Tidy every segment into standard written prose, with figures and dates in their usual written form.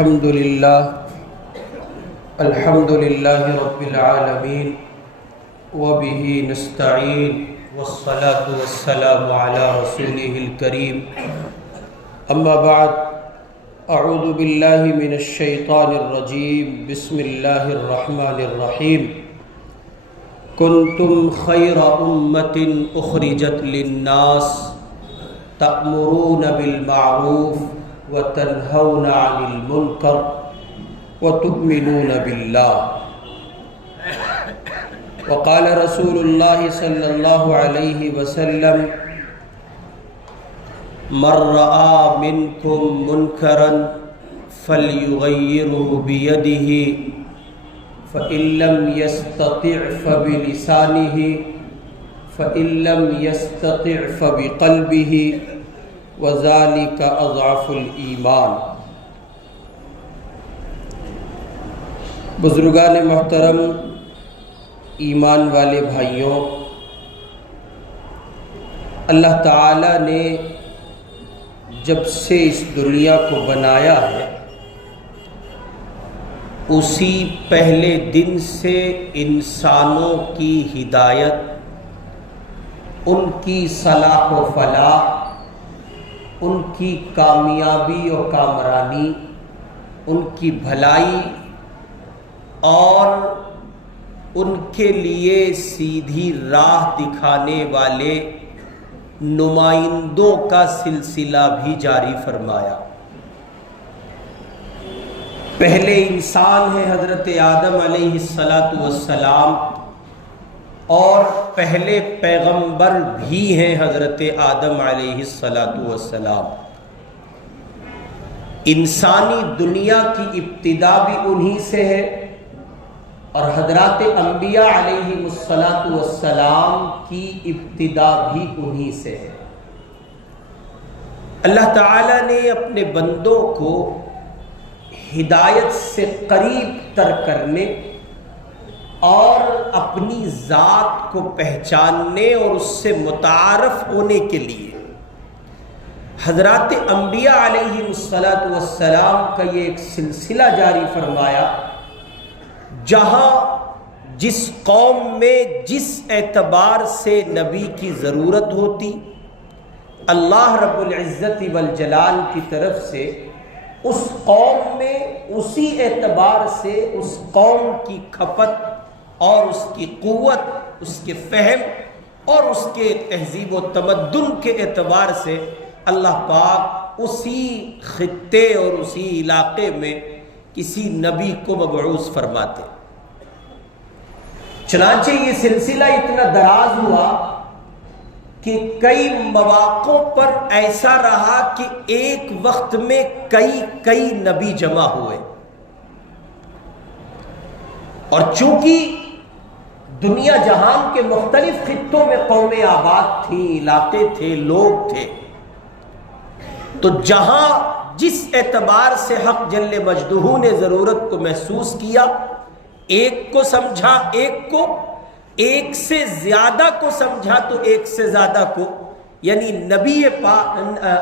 الحمد لله رب العالمين وبه نستعين والصلاة والسلام على رسوله الكريم أما بعد أعوذ بالله من الشيطان الرجيم بسم الله الرحمن الرحيم كنتم خير أمة أخرجت للناس تأمرون بالمعروف وتنهون عن المنكر وتؤمنون بالله وقال رسول الله صلى الله عليه وسلم من رأى منكم منكرا فليغيره بيده فإن لم يستطع فبلسانه فإن لم يستطع فبقلبه وذلك اضعف الایمان۔ بزرگان محترم، ایمان والے بھائیوں، اللہ تعالی نے جب سے اس دنیا کو بنایا ہے اسی پہلے دن سے انسانوں کی ہدایت، ان کی صلاح و فلاح، ان کی کامیابی و کامرانی، ان کی بھلائی اور ان کے لیے سیدھی راہ دکھانے والے نمائندوں کا سلسلہ بھی جاری فرمایا۔ پہلے انسان ہے حضرت آدم علیہ السلام اور پہلے پیغمبر بھی ہیں حضرت آدم علیہ السلام۔ انسانی دنیا کی ابتدا بھی انہی سے ہے اور حضرات انبیاء علیہ السلام کی ابتدا بھی انہی سے ہے۔ اللہ تعالی نے اپنے بندوں کو ہدایت سے قریب تر کرنے اور اپنی ذات کو پہچاننے اور اس سے متعارف ہونے کے لیے حضرات انبیاء علیہ السلام کا یہ ایک سلسلہ جاری فرمایا، جہاں جس قوم میں جس اعتبار سے نبی کی ضرورت ہوتی، اللہ رب العزت والجلال کی طرف سے اس قوم میں اسی اعتبار سے اس قوم کی کھپت اور اس کی قوت، اس کے فہم اور اس کے تہذیب و تمدن کے اعتبار سے اللہ پاک اسی خطے اور اسی علاقے میں کسی نبی کو مبعوث فرماتے۔ چنانچہ یہ سلسلہ اتنا دراز ہوا کہ کئی مواقع پر ایسا رہا کہ ایک وقت میں کئی نبی جمع ہوئے، اور چونکہ دنیا جہان کے مختلف خطوں میں قومیں آباد تھیں، علاقے تھے، لوگ تھے، تو جہاں جس اعتبار سے حق جل مجدہ نے ضرورت کو محسوس کیا، ایک کو سمجھا، ایک سے زیادہ کو سمجھا تو ایک سے زیادہ کو، یعنی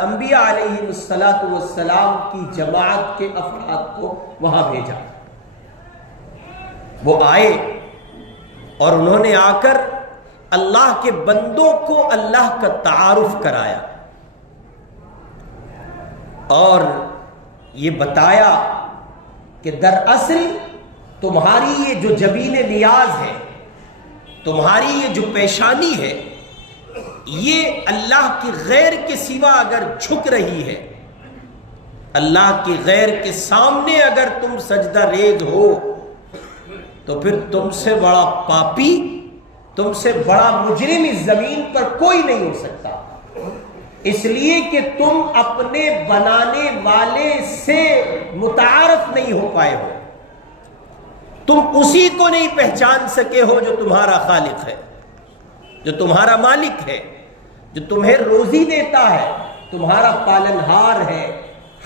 انبیاء علیہ السلام کی جماعت کے افراد کو وہاں بھیجا۔ وہ آئے اور انہوں نے آ کر اللہ کے بندوں کو اللہ کا تعارف کرایا اور یہ بتایا کہ دراصل تمہاری یہ جو جبین نیاز ہے، تمہاری یہ جو پیشانی ہے، یہ اللہ کی غیر کے سوا اگر جھک رہی ہے، اللہ کی غیر کے سامنے اگر تم سجدہ ریز ہو، تو پھر تم سے بڑا پاپی، تم سے بڑا مجرم اس زمین پر کوئی نہیں ہو سکتا، اس لیے کہ تم اپنے بنانے والے سے متعارف نہیں ہو پائے ہو، تم اسی کو نہیں پہچان سکے ہو جو تمہارا خالق ہے، جو تمہارا مالک ہے، جو تمہیں روزی دیتا ہے، تمہارا پالنہار ہے،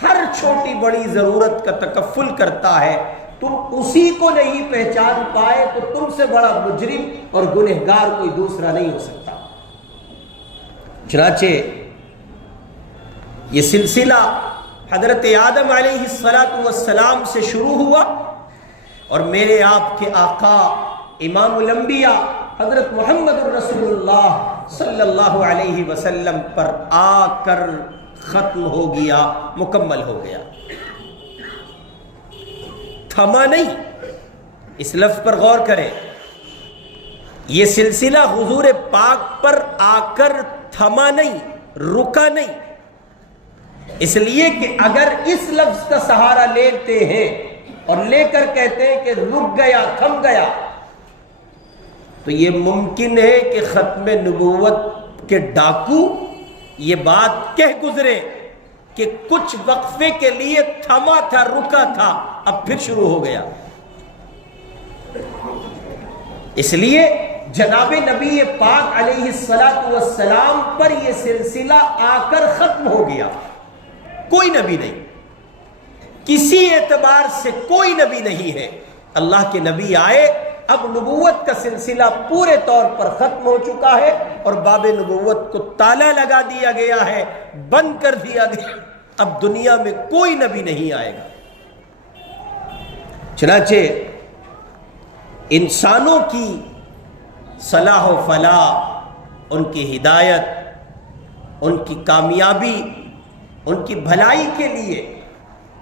ہر چھوٹی بڑی ضرورت کا تکفل کرتا ہے، تم اسی کو نہیں پہچان پائے تو تم سے بڑا مجرم اور گنہگار کوئی دوسرا نہیں ہو سکتا۔ چنانچہ یہ سلسلہ حضرت آدم علیہ السلام سے شروع ہوا اور میرے آپ کے آقا امام الانبیاء حضرت محمد الرسول اللہ صلی اللہ علیہ وسلم پر آ کر ختم ہو گیا، مکمل ہو گیا، تھما نہیں۔ اس لفظ پر غور کریں، یہ سلسلہ حضور پاک پر آ کر تھما نہیں، رکا نہیں، اس لیے کہ اگر اس لفظ کا سہارا لیتے ہیں اور لے کر کہتے ہیں کہ رک گیا، تھم گیا، تو یہ ممکن ہے کہ ختم نبوت کے ڈاکو یہ بات کہہ گزرے کہ کچھ وقفے کے لیے تھما تھا، رکا تھا، اب پھر شروع ہو گیا۔ اس لیے جناب نبی پاک علیہ السلام پر یہ سلسلہ آ کر ختم ہو گیا۔ کوئی نبی نہیں، کسی اعتبار سے کوئی نبی نہیں ہے۔ اللہ کے نبی آئے، اب نبوت کا سلسلہ پورے طور پر ختم ہو چکا ہے اور باب نبوت کو تالا لگا دیا گیا ہے، بند کر دیا گیا، اب دنیا میں کوئی نبی نہیں آئے گا۔ چنانچہ انسانوں کی صلاح و فلاح، ان کی ہدایت، ان کی کامیابی، ان کی بھلائی کے لیے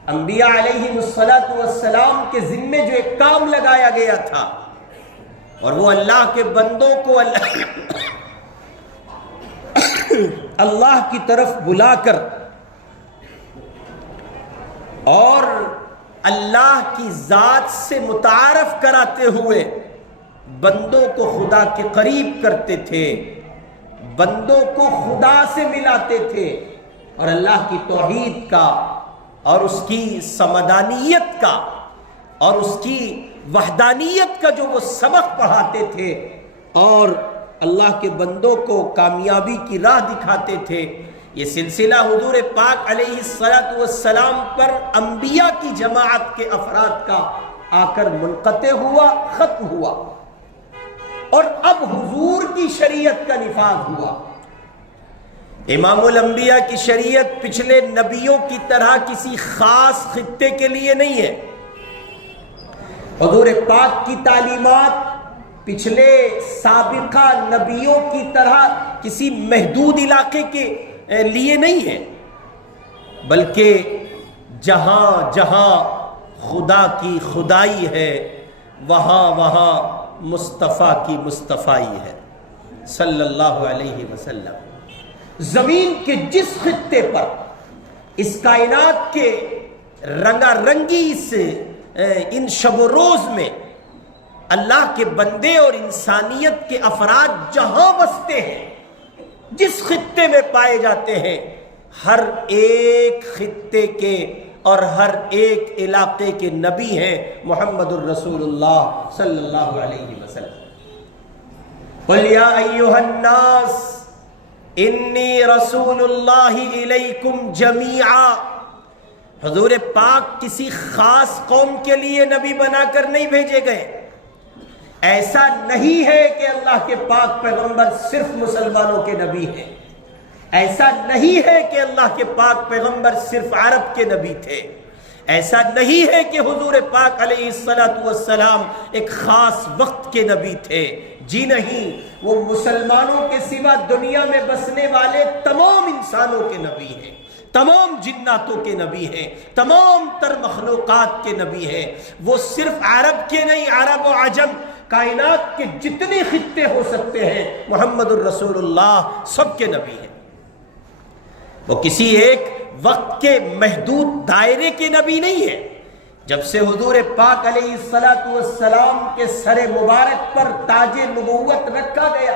انبیاء علیہ السلام کے ذمے جو ایک کام لگایا گیا تھا، اور وہ اللہ کے بندوں کو اللہ کی طرف بلا کر اور اللہ کی ذات سے متعارف کراتے ہوئے بندوں کو خدا کے قریب کرتے تھے، بندوں کو خدا سے ملاتے تھے، اور اللہ کی توحید کا اور اس کی سمدانیت کا اور اس کی وحدانیت کا جو وہ سبق پڑھاتے تھے اور اللہ کے بندوں کو کامیابی کی راہ دکھاتے تھے، یہ سلسلہ حضور پاک علیہ السلام پر انبیاء کی جماعت کے افراد کا آ کر منقطع ہوا، ختم ہوا، اور اب حضور کی شریعت کا نفاذ ہوا۔ امام الانبیاء کی شریعت پچھلے نبیوں کی طرح کسی خاص خطے کے لیے نہیں ہے۔ حضور پاک کی تعلیمات پچھلے سابقہ نبیوں کی طرح کسی محدود علاقے کے لیے نہیں ہے، بلکہ جہاں جہاں خدا کی خدائی ہے وہاں وہاں مصطفیٰ کی مصطفائی ہے صلی اللہ علیہ وسلم۔ زمین کے جس خطے پر اس کائنات کے رنگا رنگی سے ان شب و روز میں اللہ کے بندے اور انسانیت کے افراد جہاں بستے ہیں، جس خطے میں پائے جاتے ہیں، ہر ایک خطے کے اور ہر ایک علاقے کے نبی ہیں محمد الرسول اللہ صلی اللہ علیہ وسلم۔ قل یا ایھا الناس انی رسول اللہ الیکم جمیعا۔ حضور پاک کسی خاص قوم کے لیے نبی بنا کر نہیں بھیجے گئے۔ ایسا نہیں ہے کہ اللہ کے پاک پیغمبر صرف مسلمانوں کے نبی ہیں، ایسا نہیں ہے کہ اللہ کے پاک پیغمبر صرف عرب کے نبی تھے، ایسا نہیں ہے کہ حضور پاک علیہ السلام ایک خاص وقت کے نبی تھے۔ جی نہیں، وہ مسلمانوں کے سوا دنیا میں بسنے والے تمام انسانوں کے نبی ہیں، تمام جناتوں کے نبی ہیں، تمام تر مخلوقات کے نبی ہیں۔ وہ صرف عرب کے نہیں، عرب و عجم، کائنات کے جتنے خطے ہو سکتے ہیں محمد الرسول اللہ سب کے نبی ہیں۔ وہ کسی ایک وقت کے محدود دائرے کے نبی نہیں ہے۔ جب سے حضور پاک علیہ السلام کے سر مبارک پر تاج نبوت رکھا گیا،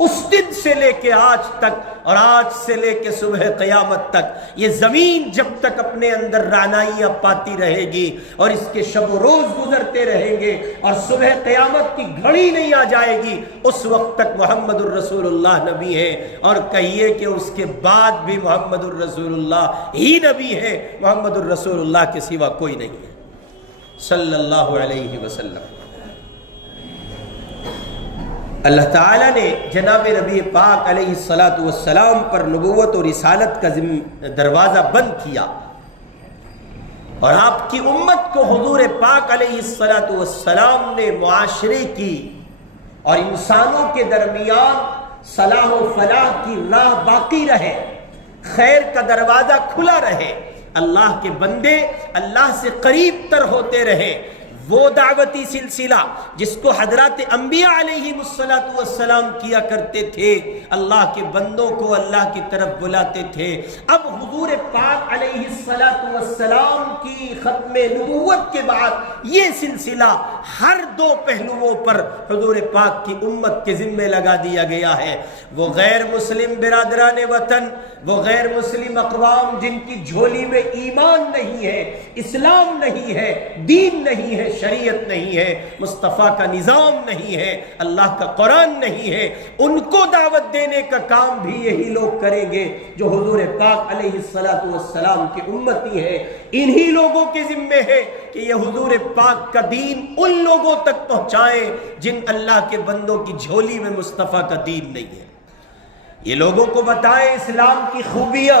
اس دن سے لے کے آج تک اور آج سے لے کے صبح قیامت تک یہ زمین جب تک اپنے اندر رعنائیاں پاتی رہے گی اور اس کے شب و روز گزرتے رہیں گے اور صبح قیامت کی گھڑی نہیں آ جائے گی، اس وقت تک محمد الرسول اللہ نبی ہے۔ اور کہیے کہ اس کے بعد بھی محمد الرسول اللہ ہی نبی ہے، محمد الرسول اللہ کے سوا کوئی نہیں ہے صلی اللہ علیہ وسلم۔ اللہ تعالیٰ نے جناب نبی پاک علیہ السلام پر نبوت اور رسالت کا دروازہ بند کیا، اور آپ کی امت کو حضور پاک علیہ الصلوۃ والسلام نے معاشرے کی اور انسانوں کے درمیان صلاح و فلاح کی راہ باقی رہے، خیر کا دروازہ کھلا رہے، اللہ کے بندے اللہ سے قریب تر ہوتے رہے، وہ دعوتی سلسلہ جس کو حضرات انبیاء علیہ السلام کیا کرتے تھے، اللہ کے بندوں کو اللہ کی طرف بلاتے تھے، اب حضور پاک علیہ السلام کی ختم نبوت کے بعد یہ سلسلہ ہر دو پہلوؤں پر حضور پاک کی امت کے ذمے لگا دیا گیا ہے۔ وہ غیر مسلم برادران وطن، وہ غیر مسلم اقوام جن کی جھولی میں ایمان نہیں ہے، اسلام نہیں ہے، دین نہیں ہے، شریعت نہیں ہے، مصطفیٰ کا نظام نہیں ہے، اللہ کا قرآن نہیں ہے، ان کو دعوت دینے کا کام بھی یہی لوگ کریں گے جو حضور پاک علیہ السلام کی امتی ہیں۔ انہی لوگوں کے ذمے ہے کہ یہ حضور پاک کا دین ان لوگوں تک پہنچائیں جن اللہ کے بندوں کی جھولی میں مصطفیٰ کا دین نہیں ہے۔ یہ لوگوں کو بتائیں اسلام کی خوبیاں،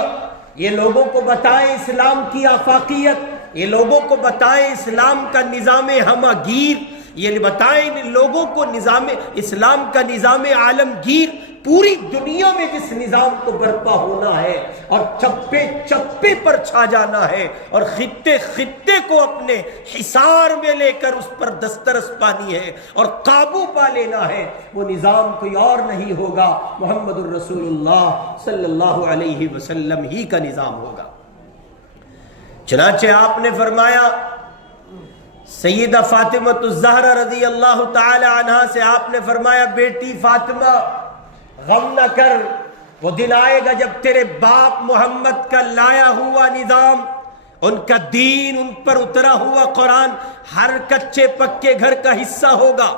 یہ لوگوں کو بتائیں اسلام کی آفاقیت، یہ لوگوں کو بتائیں اسلام کا نظام ہمہ گیر، یہ بتائیں لوگوں کو اسلام کا نظام عالمگیر، پوری دنیا میں جس نظام کو برپا ہونا ہے اور چپے چپے پر چھا جانا ہے اور خطے خطے کو اپنے حصار میں لے کر اس پر دسترس پانی ہے اور قابو پا لینا ہے، وہ نظام کوئی اور نہیں ہوگا، محمد الرسول اللہ صلی اللہ علیہ وسلم ہی کا نظام ہوگا۔ چنانچہ آپ نے فرمایا، سیدہ فاطمہ الزہرا رضی اللہ تعالی عنہا سے آپ نے فرمایا، بیٹی فاطمہ غم نہ کر، وہ دن آئے گا جب تیرے باپ محمد کا لایا ہوا نظام، ان کا دین، ان پر اترا ہوا قرآن ہر کچے پکے گھر کا حصہ ہوگا۔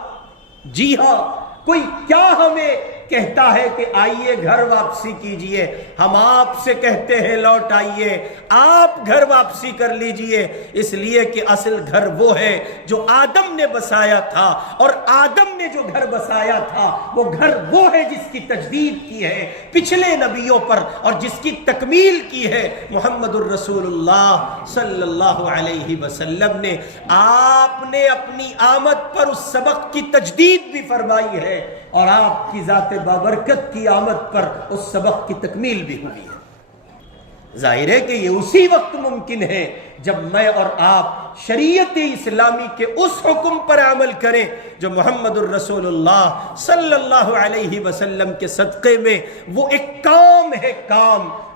جی ہاں، کوئی کیا ہمیں کہتا ہے کہ آئیے گھر واپسی کیجئے، ہم آپ سے کہتے ہیں لوٹ آئیے، آپ گھر واپسی کر لیجئے، اس لیے کہ اصل گھر وہ ہے جو آدم نے بسایا تھا، اور آدم نے جو گھر بسایا تھا وہ گھر وہ ہے جس کی تجدید کی ہے پچھلے نبیوں پر اور جس کی تکمیل کی ہے محمد الرسول اللہ صلی اللہ علیہ وسلم نے۔ آپ نے اپنی آمد پر اس سبق کی تجدید بھی فرمائی ہے اور آپ کی ذات بابرکت کی آمد پر اس سبق کی تکمیل بھی ہوئی ہے۔ ظاہر ہے کہ یہ اسی وقت ممکن ہے جب میں اور آپ شریعت اسلامی کے اس حکم پر عمل کریں جو محمد الرسول اللہ صلی اللہ علیہ وسلم کے صدقے میں وہ ایک کام ہے،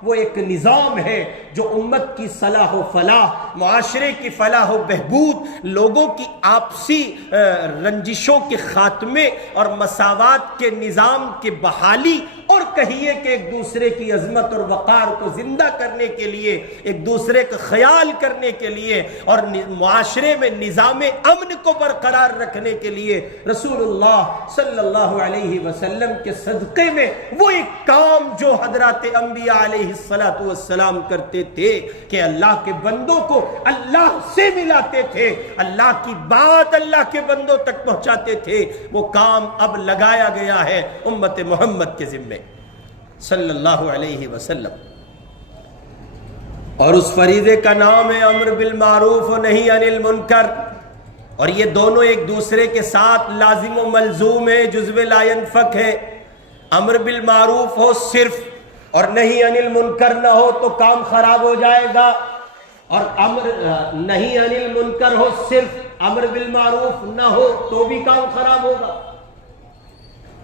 وہ ایک نظام ہے جو امت کی صلاح و فلاح، معاشرے کی فلاح و بہبود، لوگوں کی آپسی رنجشوں کے خاتمے اور مساوات کے نظام کی بحالی، اور کہیے کہ ایک دوسرے کی عظمت اور وقار کو زندہ کرنے کے لیے، ایک دوسرے کا خیال کرنے کے لیے اور معاشرے میں نظام امن کو برقرار رکھنے کے لیے رسول اللہ صلی اللہ علیہ وسلم کے صدقے میں وہ ایک کام جو حضرات انبیاء علیہ السلام کرتے تھے کہ اللہ کے بندوں کو اللہ سے ملاتے تھے، اللہ کی بات اللہ کے بندوں تک پہنچاتے تھے، وہ کام اب لگایا گیا ہے امت محمد کے ذمے صلی اللہ علیہ وسلم، اور اس فریضے کا نام ہے امر بالمعروف و نہی عن المنکر، اور یہ دونوں ایک دوسرے کے ساتھ لازم و ملزوم ہے، جزو لا ينفک ہے۔ امر بالمعروف ہو صرف اور نہی عن المنکر نہ ہو تو کام خراب ہو جائے گا، اور امر نہی عن المنکر ہو صرف، امر بالمعروف نہ ہو تو بھی کام خراب ہوگا۔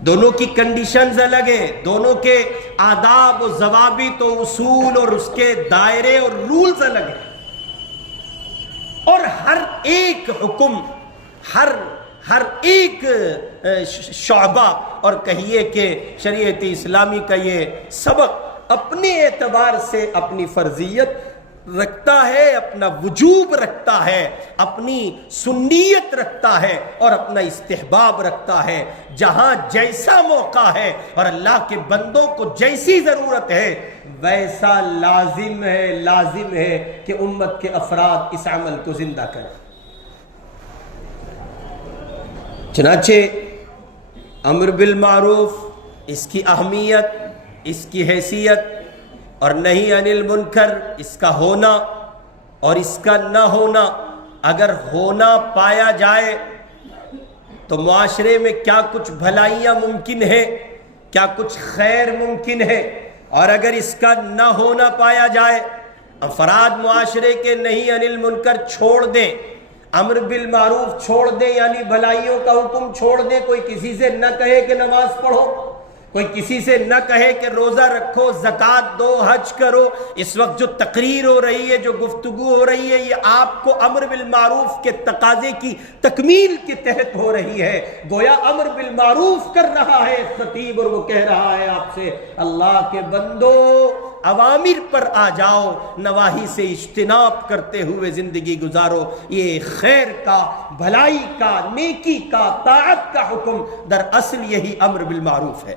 دونوں کی کنڈیشنز الگ ہیں، دونوں کے آداب و ضوابط و اصول اور اس کے دائرے اور رولز الگ ہیں، اور ہر ایک حکم، ہر ایک شعبہ اور کہیے کہ شریعت اسلامی کا یہ سبق اپنے اعتبار سے اپنی فرضیت رکھتا ہے، اپنا وجوب رکھتا ہے، اپنی سنیت رکھتا ہے اور اپنا استحباب رکھتا ہے۔ جہاں جیسا موقع ہے اور اللہ کے بندوں کو جیسی ضرورت ہے ویسا لازم ہے کہ امت کے افراد اس عمل کو زندہ کریں۔ چنانچہ امر بالمعروف، اس کی اہمیت، اس کی حیثیت، اور نہی عن المنکر، اس کا ہونا، اور اس کا نہ ہونا اگر ہونا پایا جائے تو معاشرے میں کیا کچھ بھلائیاں ممکن ہے، کیا کچھ خیر ممکن ہے۔ اور اگر اس کا نہ ہونا پایا جائے، افراد معاشرے کے نہی عن المنکر چھوڑ دیں، امر بالمعروف چھوڑ دیں، یعنی بھلائیوں کا حکم چھوڑ دیں، کوئی کسی سے نہ کہے کہ نماز پڑھو، کوئی کسی سے نہ کہے کہ روزہ رکھو، زکوٰۃ دو، حج کرو۔ اس وقت جو تقریر ہو رہی ہے، جو گفتگو ہو رہی ہے، یہ آپ کو امر بالمعروف کے تقاضے کی تکمیل کے تحت ہو رہی ہے۔ گویا امر بالمعروف کر رہا ہے خطیب، اور وہ کہہ رہا ہے آپ سے، اللہ کے بندو اوامر پر آ جاؤ، نواہی سے اجتناب کرتے ہوئے زندگی گزارو۔ یہ خیر کا، بھلائی کا، نیکی کا، طاعت کا حکم دراصل یہی امر بالمعروف ہے۔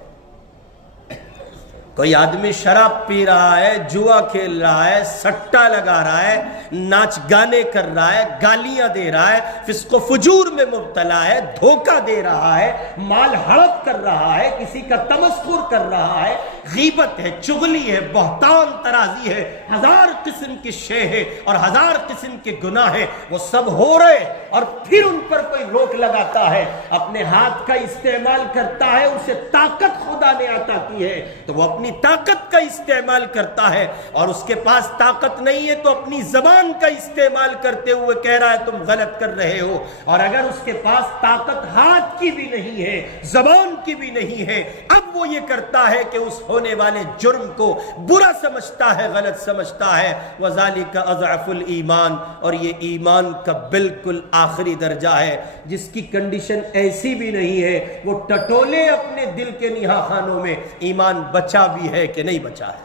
کوئی آدمی شراب پی رہا ہے، جوا کھیل رہا ہے، سٹا لگا رہا ہے، ناچ گانے کر رہا ہے، گالیاں دے رہا ہے، فسق و فجور میں مبتلا ہے، دھوکہ دے رہا ہے، مال ہڑپ کر رہا ہے، کسی کا تمسخر کر رہا ہے، غیبت ہے، چغلی ہے، بہتان ترازی ہے، ہزار قسم کی شے ہے اور ہزار قسم کے گناہ ہے، وہ سب ہو رہے، اور پھر ان پر کوئی روک لگاتا ہے، اپنے ہاتھ کا استعمال کرتا ہے، اسے طاقت خدا نے عطا کی ہے تو وہ اپنی طاقت کا استعمال کرتا ہے، اور اس کے پاس طاقت نہیں ہے تو اپنی زبان کا استعمال کرتے ہوئے کہہ رہا ہے تم غلط کر رہے ہو۔ اور اگر اس کے پاس طاقت ہاتھ کی بھی نہیں ہے، زبان کی بھی نہیں ہے، اب وہ یہ کرتا ہے کہ اس ہونے والے جرم کو برا سمجھتا ہے، غلط سمجھتا ہے۔ وَذَلِكَ أَضْعَفُ الْإِيمَانِ، اور یہ ایمان کا بالکل آخری درجہ ہے۔ جس کی کنڈیشن ایسی بھی نہیں ہے، وہ ٹٹولے اپنے دل کے نہا خانوں میں ایمان بچا بھی ہے کہ نہیں بچا ہے۔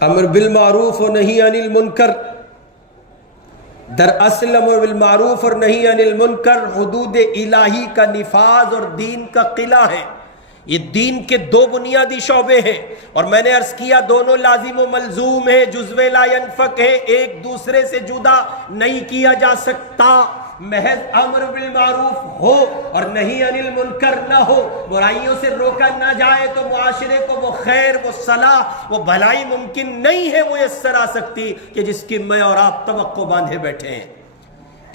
امر بالمعروف و نہی عن المنکر، دراصل امر بالمعروف اور نہی عن المنکر حدود الہی کا نفاذ اور دین کا قلعہ ہے۔ یہ دین کے دو بنیادی شعبے ہیں، اور میں نے عرض کیا دونوں لازم و ملزوم ہیں، جزو لا ینفک ہے، ایک دوسرے سے جدا نہیں کیا جا سکتا۔ محض امر بالمعروف ہو اور نہی عن المنکر نہ ہو، برائیوں سے روکا نہ جائے تو معاشرے کو وہ خیر، وہ صلاح، وہ بھلائی ممکن نہیں ہے میسر آ سکتی کہ جس کی میں اور آپ توقع باندھے بیٹھے ہیں۔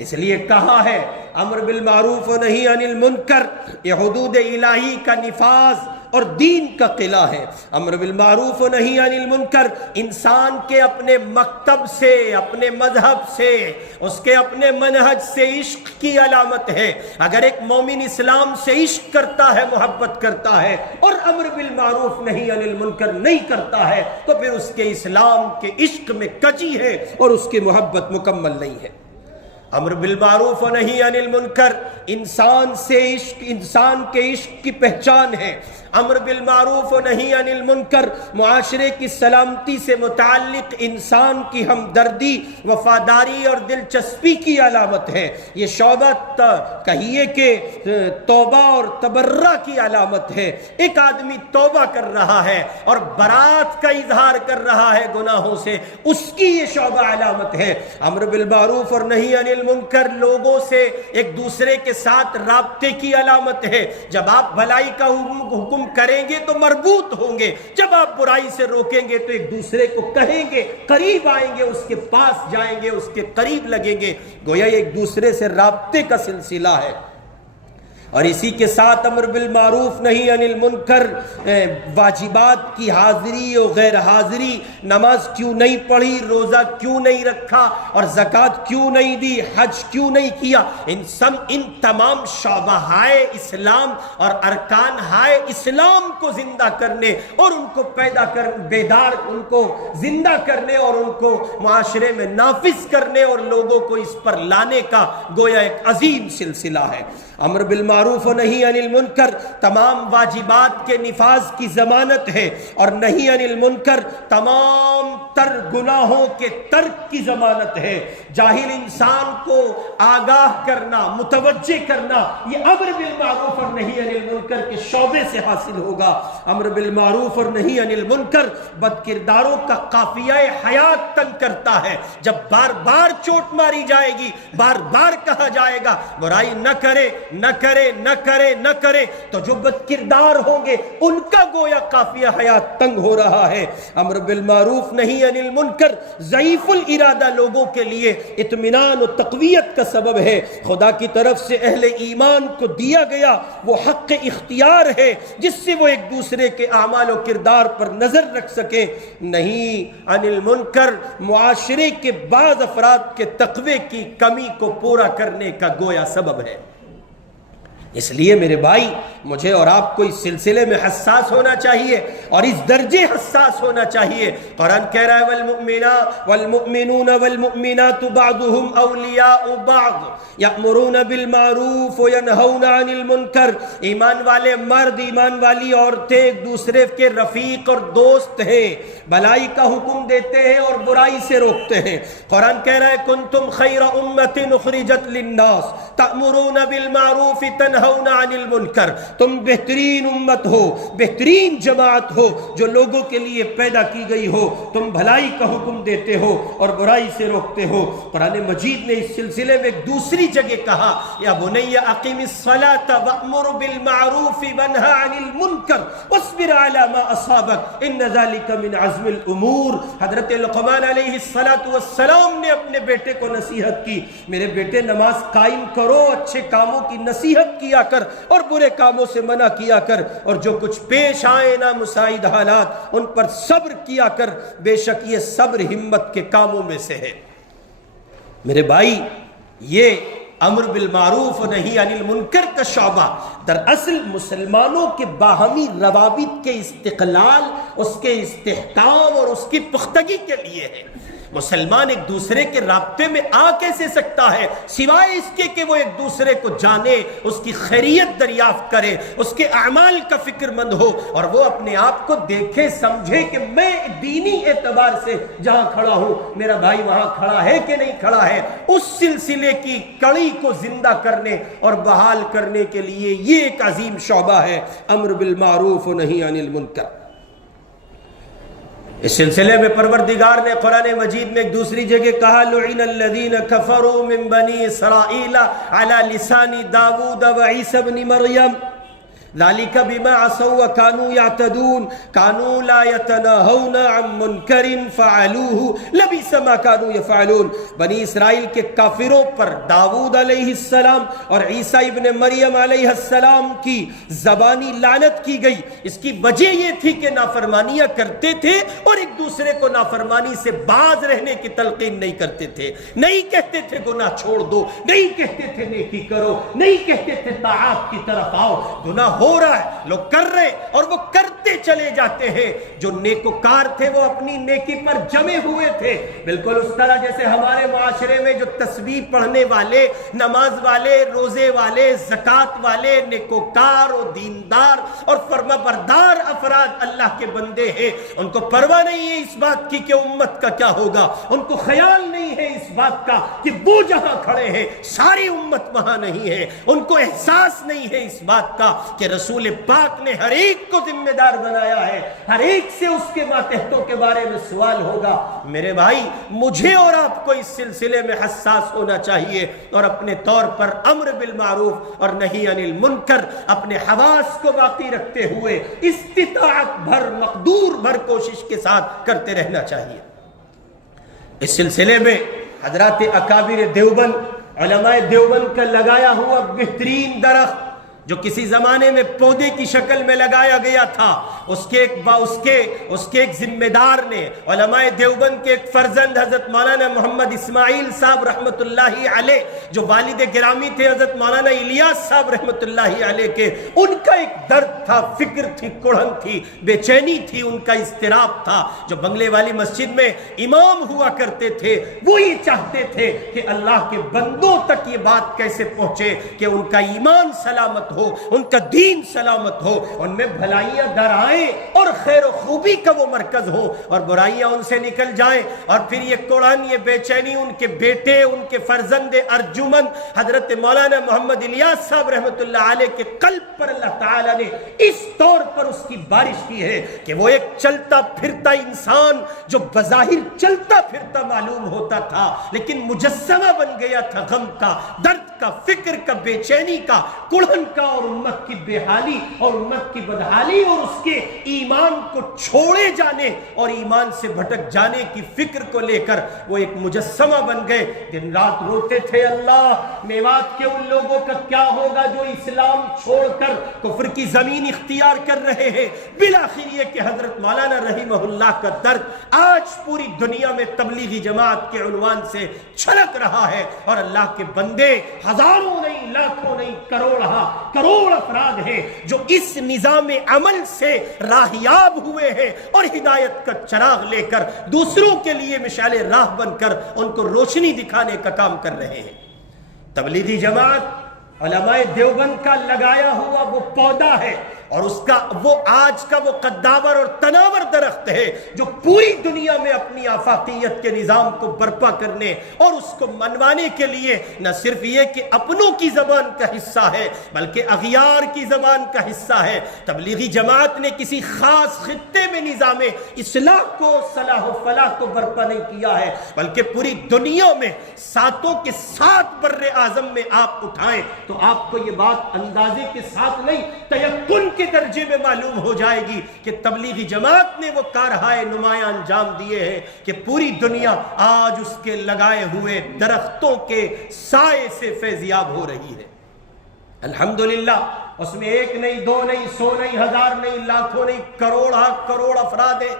اس لیے کہا ہے امر بالمعروف و نہی عن المنکر یہ حدود الہی کا نفاذ اور دین کا قلعہ ہے۔ امر بالمعروف و نہی عن المنکر انسان کے اپنے مکتب سے، اپنے مذہب سے، اس کے اپنے منہج سے عشق کی علامت ہے۔ اگر ایک مومن اسلام سے عشق کرتا ہے، محبت کرتا ہے، اور امر بالمعروف نہی عن المنکر نہیں کرتا ہے، تو پھر اس کے اسلام کے عشق میں کجی ہے اور اس کی محبت مکمل نہیں ہے۔ امر بالمعروف و نہی عن المنکر انسان سے عشق، انسان کے عشق کی پہچان ہے۔ امر بالمعروف و نہی عن المنکر معاشرے کی سلامتی سے متعلق انسان کی ہمدردی، وفاداری اور دلچسپی کی علامت ہے۔ یہ شعبہ کہیے کہ توبہ اور تبرہ کی علامت ہے۔ ایک آدمی توبہ کر رہا ہے اور برات کا اظہار کر رہا ہے گناہوں سے، اس کی یہ شعبہ علامت ہے۔ امر بالمعروف اور نہی عن المنکر لوگوں سے ایک دوسرے کے ساتھ رابطے کی علامت ہے۔ جب آپ بھلائی کا حکم کریں گے تو مربوط ہوں گے، جب آپ برائی سے روکیں گے تو ایک دوسرے کو کہیں گے، قریب آئیں گے، اس کے پاس جائیں گے، اس کے قریب لگیں گے۔ گویا ایک دوسرے سے رابطے کا سلسلہ ہے۔ اور اسی کے ساتھ امر بالمعروف نہی عن المنکر واجبات کی حاضری اور غیر حاضری، نماز کیوں نہیں پڑھی، روزہ کیوں نہیں رکھا، اور زکوٰۃ کیوں نہیں دی، حج کیوں نہیں کیا، ان تمام شعبہ ہائے اسلام اور ارکان ہائے اسلام کو زندہ کرنے اور ان کو پیدا کر بیدار، ان کو زندہ کرنے اور ان کو معاشرے میں نافذ کرنے اور لوگوں کو اس پر لانے کا گویا ایک عظیم سلسلہ ہے۔ امر بالمعروف و نہی عن المنکر تمام واجبات کے نفاذ کی ضمانت ہے، اور نہی عن المنکر تمام تر گناہوں کے ترک کی ضمانت ہے۔ جاہل انسان کو آگاہ کرنا، متوجہ کرنا، یہ امر بالمعروف اور نہی عن المنکر کے شعبے سے حاصل ہوگا۔ امر بالمعروف اور نہی عن المنکر بد کرداروں کا قافیہ حیات تنگ کرتا ہے۔ جب بار بار چوٹ ماری جائے گی، بار بار کہا جائے گا برائی نہ کرے، نہ کرے، نہ کرے تو جو بد کردار ہوں گے ان کا گویا قافیہ حیات تنگ ہو رہا ہے۔ امر بالمعروف نہی عن المنکر ضعیف الارادہ لوگوں کے لیے اطمینان و تقویت کا سبب ہے۔ خدا کی طرف سے اہل ایمان کو دیا گیا وہ حق اختیار ہے جس سے وہ ایک دوسرے کے اعمال و کردار پر نظر رکھ سکیں۔ نہیں عن المنکر معاشرے کے بعض افراد کے تقوی کی کمی کو پورا کرنے کا گویا سبب ہے۔ اس لیے میرے بھائی مجھے اور آپ کو اس سلسلے میں حساس ہونا چاہیے اور اس درجے حساس ہونا چاہیے۔ قرآن کہہ رہا ہے والمؤمنون والمؤمنات بعضهم اولیاء بعض یأمرون بالمعروف وینہون عن المنکر۔ ایمان والے مرد ایمان والی عورتیں ایک دوسرے کے رفیق اور دوست ہیں، بھلائی کا حکم دیتے ہیں اور برائی سے روکتے ہیں۔ قرآن کہہ رہا ہے کنتم خیر امۃ اخرجت للناس تأمرون بالمعروف تنہون عن المنکر۔ تم بہترین امت ہو، بہترین جماعت ہو جو لوگوں کے لیے پیدا کی گئی ہو، تم بھلائی کا حکم دیتے ہو اور برائی سے روکتے ہو۔ قرآن مجید نے اس سلسلے میں ایک دوسری جگہ کہا یا بنی اقم الصلاۃ وامر بالمعروف وانہ عن المنکر واصبر علی ما اصابک ان ذلک من عزم الامور۔ حضرت لقمان علیہ السلام نے اپنے بیٹے کو نصیحت کی، میرے بیٹے نماز قائم کرو، اچھے کاموں کی نصیحت کیا کر اور برے کاموں سے منع کیا کر، اور جو کچھ پیش آئے نا مساعد حالات ان پر صبر کیا کر، بے شک یہ صبر ہمت کے کاموں میں سے ہے۔ میرے بھائی یہ امر بالمعروف و نہی عن المنکر کا شعبہ دراصل مسلمانوں کے باہمی روابط کے استقلال، اس کے استحکام اور اس کی پختگی کے لیے ہے۔ مسلمان ایک دوسرے کے رابطے میں آ کیسے سکتا ہے سوائے اس کے کہ وہ ایک دوسرے کو جانے، اس کی خیریت دریافت کرے، اس کے اعمال کا فکر مند ہو اور وہ اپنے آپ کو دیکھے سمجھے کہ میں دینی اعتبار سے جہاں کھڑا ہوں میرا بھائی وہاں کھڑا ہے کہ نہیں کھڑا ہے۔ اس سلسلے کی کڑی کو زندہ کرنے اور بحال کرنے کے لیے یہ ایک عظیم شعبہ ہے امر بالمعروف و نہی عن المنکر۔ اس سلسلے میں پروردگار نے قرآن مجید میں ایک دوسری جگہ کہا لعن الذین کفروا من بنی اسرائیل علی لسان داود و عیسی بن مریم ذالک بما عصوا وکانوا یعتدون کانوا لا یتناہون عن منکر فعلوہ لبئس ما کانوا یفعلون۔ بنی اسرائیل کے کافروں پر داود علیہ السلام اور عیسیٰ ابن مریم علیہ السلام کی زبانی لعنت کی گئی۔ اس کی وجہ یہ تھی کہ نافرمانیاں کرتے تھے اور ایک دوسرے کو نافرمانی سے باز رہنے کی تلقین نہیں کرتے تھے، نہیں کہتے تھے گناہ چھوڑ دو، نہیں کہتے تھے نیکی کرو، نہیں کہتے تھے طاعات کی طرف آؤ۔ گناہ ہو رہا ہے، لوگ کر رہے اور وہ کرتے چلے جاتے ہیں۔ جو نیکوکار تھے وہ اپنی نیکی پر جمے ہوئے تھے، بالکل اس طرح جیسے ہمارے معاشرے میں جو تسبیح پڑھنے والے، نماز والے، روزے والے، زکوٰۃ والے، نیکوکار اور دیندار اور فرما بردار افراد اللہ کے بندے ہیں، ان کو پرواہ نہیں ہے اس بات کی کہ امت کا کیا ہوگا، ان کو خیال نہیں ہے اس بات کا کہ وہ جہاں کھڑے ہیں ساری امت وہاں نہیں ہے، ان کو احساس نہیں ہے اس بات کا کہ رسول پاک نے ہر ایک کو ذمہ دار بنایا ہے، ہر ایک سے اس کے ماتحتوں کے بارے میں سوال ہوگا۔ میرے بھائی مجھے اور آپ کو اس سلسلے میں حساس ہونا چاہیے اور اپنے طور پر امر بالمعروف اور نہی عن المنکر اپنے حواس کو باقی رکھتے ہوئے استطاعت بھر مقدور بھر کوشش کے ساتھ کرتے رہنا چاہیے۔ اس سلسلے میں حضرات اکابر دیوبند، علماء دیوبند کا لگایا ہوا بہترین درخت جو کسی زمانے میں پودے کی شکل میں لگایا گیا تھا، اس کے ایک ذمہ دار نے علماء دیوبند کے ایک فرزند حضرت مولانا محمد اسماعیل صاحب رحمت اللہ علیہ جو والد گرامی تھے حضرت مولانا الیاس صاحب رحمت اللہ علیہ کے، ان کا ایک درد تھا، فکر تھی، کڑھن تھی، بے چینی تھی، ان کا اضطراب تھا۔ جو بنگلے والی مسجد میں امام ہوا کرتے تھے وہ یہ چاہتے تھے کہ اللہ کے بندوں تک یہ بات کیسے پہنچے کہ ان کا ایمان سلامت ہو، ان کا دین سلامت ہو، ان میں بھلائیاں در آئیں اور خیر و خوبی کا وہ مرکز ہو اور برائیاں ان سے نکل جائیں۔ اور پھر یہ قرآن، یہ بے چینی ان کے بیٹے، ان کے فرزند ارجمند حضرت مولانا محمد الیاس صاحب رحمت اللہ علیہ کے قلب پر اللہ تعالیٰ نے اس طور پر اس کی بارش کی ہے کہ وہ ایک چلتا پھرتا انسان جو بظاہر چلتا پھرتا معلوم ہوتا تھا لیکن مجسمہ بن گیا تھا غم کا، درد کا, فکر کا، بے چینی کا، کڑھن کا، اور امت کی بے حالی اور امت کی بدحالی اور اس کے ایمان کو چھوڑے جانے اور ایمان سے بھٹک جانے کی فکر کو لے کر وہ ایک مجسمہ بن گئے. دن رات روتے تھے اللہ میوات کے ان لوگوں کا کیا ہوگا جو اسلام چھوڑ کر کفر کی زمین اختیار کر رہے ہیں. بالآخر یہ کہ حضرت مولانا رحمہ اللہ کا درد آج پوری دنیا میں تبلیغی جماعت کے عنوان سے چھلک رہا ہے، اور اللہ کے بندے ہزاروں نہیں، لاکھوں نہیں، کروڑ افراد ہیں جو اس نظام عمل سے راہیاب ہوئے ہیں اور ہدایت کا چراغ لے کر دوسروں کے لیے مشعل راہ بن کر ان کو روشنی دکھانے کا کام کر رہے ہیں. تبلیغی جماعت علماء دیوبند کا لگایا ہوا وہ پودا ہے، اور اس کا وہ آج کا وہ قداور اور تناور درخت ہے جو پوری دنیا میں اپنی آفاقیت کے نظام کو برپا کرنے اور اس کو منوانے کے لیے نہ صرف یہ کہ اپنوں کی زبان کا حصہ ہے بلکہ اغیار کی زبان کا حصہ ہے. تبلیغی جماعت نے کسی خاص خطے میں نظام اصلاح کو، صلاح و فلاح کو برپا نہیں کیا ہے، بلکہ پوری دنیا میں ساتوں کے ساتھ بر اعظم میں آپ اٹھائیں تو آپ کو یہ بات اندازے کے ساتھ نہیں تیقن کے درجے میں معلوم ہو جائے گی کہ تبلیغی جماعت نے وہ کارہائے نمایاں انجام دیے ہیں کہ پوری دنیا آج اس کے لگائے ہوئے درختوں کے سائے سے فیضیاب ہو رہی ہے. الحمدللہ اس میں ایک نہیں، دو نہیں، 100 نہیں، 1000 نہیں، لاکھوں نہیں، کروڑ افراد ہیں.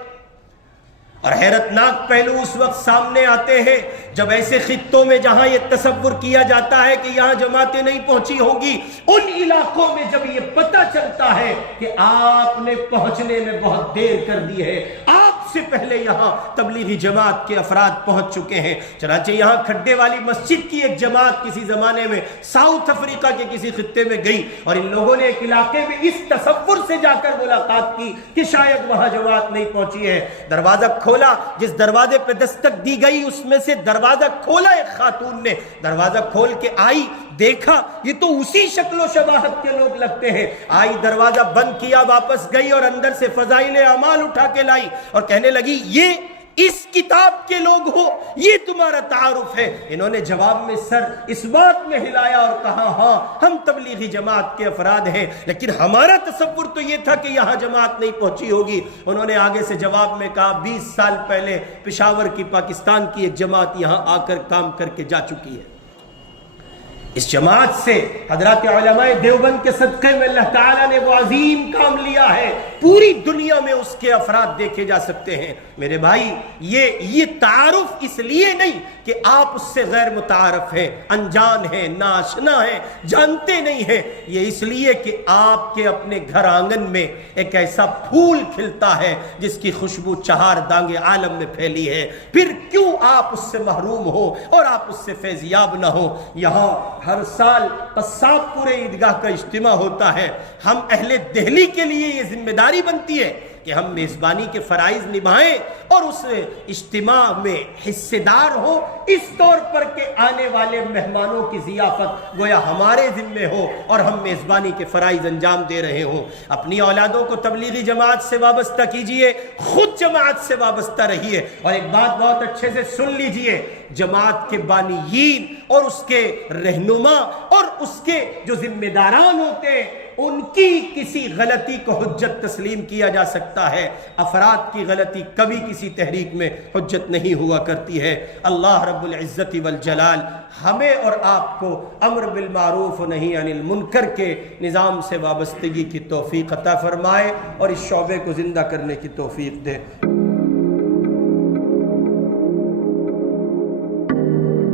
اور حیرتناک پہلو اس وقت سامنے آتے ہیں جب ایسے خطوں میں جہاں یہ تصور کیا جاتا ہے کہ یہاں جماعتیں نہیں پہنچی ہوں گی، ان علاقوں میں جب یہ پتہ چلتا ہے کہ آپ نے پہنچنے میں بہت دیر کر دی ہے، آپ سے پہلے یہاں تبلیغی جماعت کے افراد پہنچ چکے ہیں. چنانچہ یہاں کھڈے والی مسجد کی ایک جماعت کسی زمانے میں ساؤتھ افریقہ کے کسی خطے میں گئی، اور ان لوگوں نے ایک علاقے میں اس تصور سے جا کر ملاقات کی کہ شاید وہاں جماعت نہیں پہنچی ہے. دروازہ کھولا، جس دروازے پہ دستک دی گئی اس میں سے دروازہ کھولا ایک خاتون نے، دروازہ کھول کے آئی، دیکھا یہ تو اسی شکل و شباہت کے لوگ لگتے ہیں. آئی، دروازہ بند کیا، واپس گئی اور اندر سے فضائل اعمال اٹھا کے لائی اور کہنے لگی یہ اس کتاب کے لوگ ہو، یہ تمہارا تعارف ہے. انہوں نے جواب میں سر اس بات میں ہلایا اور کہا ہاں ہم تبلیغی جماعت کے افراد ہیں، لیکن ہمارا تصور تو یہ تھا کہ یہاں جماعت نہیں پہنچی ہوگی. انہوں نے آگے سے جواب میں کہا 20 سال پہلے پشاور کی پاکستان کی ایک جماعت یہاں آ کر کام کر کے جا چکی ہے. اس جماعت سے حضرات علماء دیوبند کے صدقے میں اللہ تعالیٰ نے وہ عظیم کام لیا ہے، پوری دنیا میں اس کے افراد دیکھے جا سکتے ہیں. میرے بھائی یہ تعارف اس لیے نہیں کہ آپ اس سے غیر متعارف ہیں، انجان ہیں، ناشنا ہیں، جانتے نہیں ہیں، یہ اس لیے کہ آپ کے اپنے گھر آنگن میں ایک ایسا پھول کھلتا ہے جس کی خوشبو 4 دانگے عالم میں پھیلی ہے. پھر کیوں آپ اس سے محروم ہو اور آپ اس سے فیضیاب نہ ہو. یہاں ہر سال قصاب پورے عیدگاہ کا اجتماع ہوتا ہے. ہم اہل دہلی کے لیے یہ ذمہ داری بنتی ہے کہ ہم میزبانی کے فرائض نبھائیں اور اس اجتماع میں حصے دار ہوں، اس طور پر کہ آنے والے مہمانوں کی ضیافت گویا ہمارے ذمے ہو اور ہم میزبانی کے فرائض انجام دے رہے ہوں. اپنی اولادوں کو تبلیغی جماعت سے وابستہ کیجئے، خود جماعت سے وابستہ رہیے. اور ایک بات بہت اچھے سے سن لیجئے، جماعت کے بانیین اور اس کے رہنما اور اس کے جو ذمہ داران ہوتے ہیں ان کی کسی غلطی کو حجت تسلیم کیا جا سکتا ہے، افراد کی غلطی کبھی کسی تحریک میں حجت نہیں ہوا کرتی ہے. اللہ رب العزت والجلال ہمیں اور آپ کو امر بالمعروف و نہی عن المنکر کے نظام سے وابستگی کی توفیق عطا فرمائے اور اس شعبے کو زندہ کرنے کی توفیق دے.